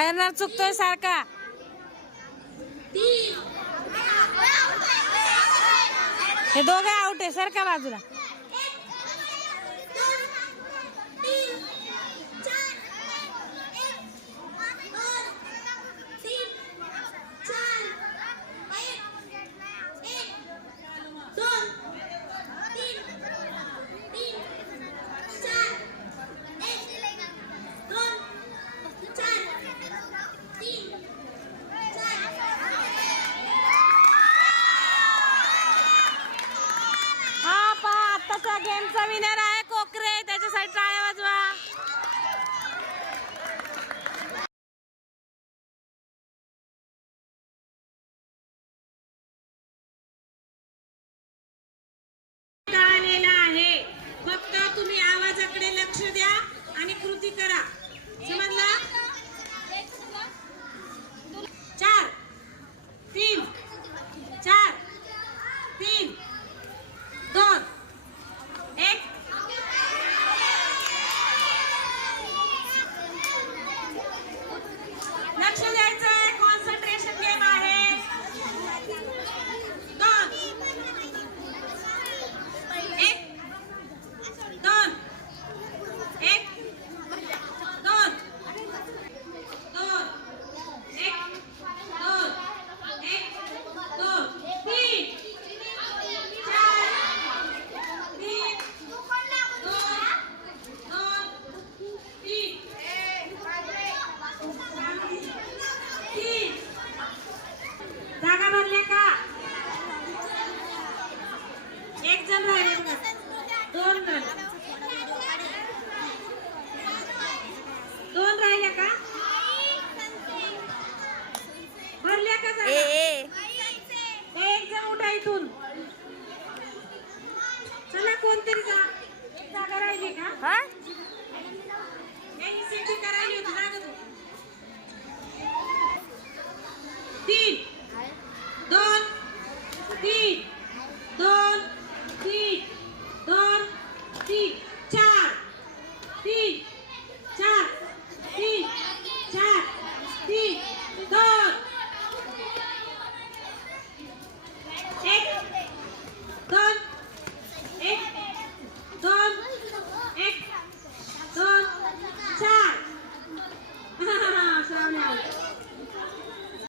खैरनार चुकतोय सारखा. हे दोघं आउट आहे सारखा बाजूला. गेमचा विनर आहे कोकरे. त्याच्यासाठी टाळ्या वाजवा.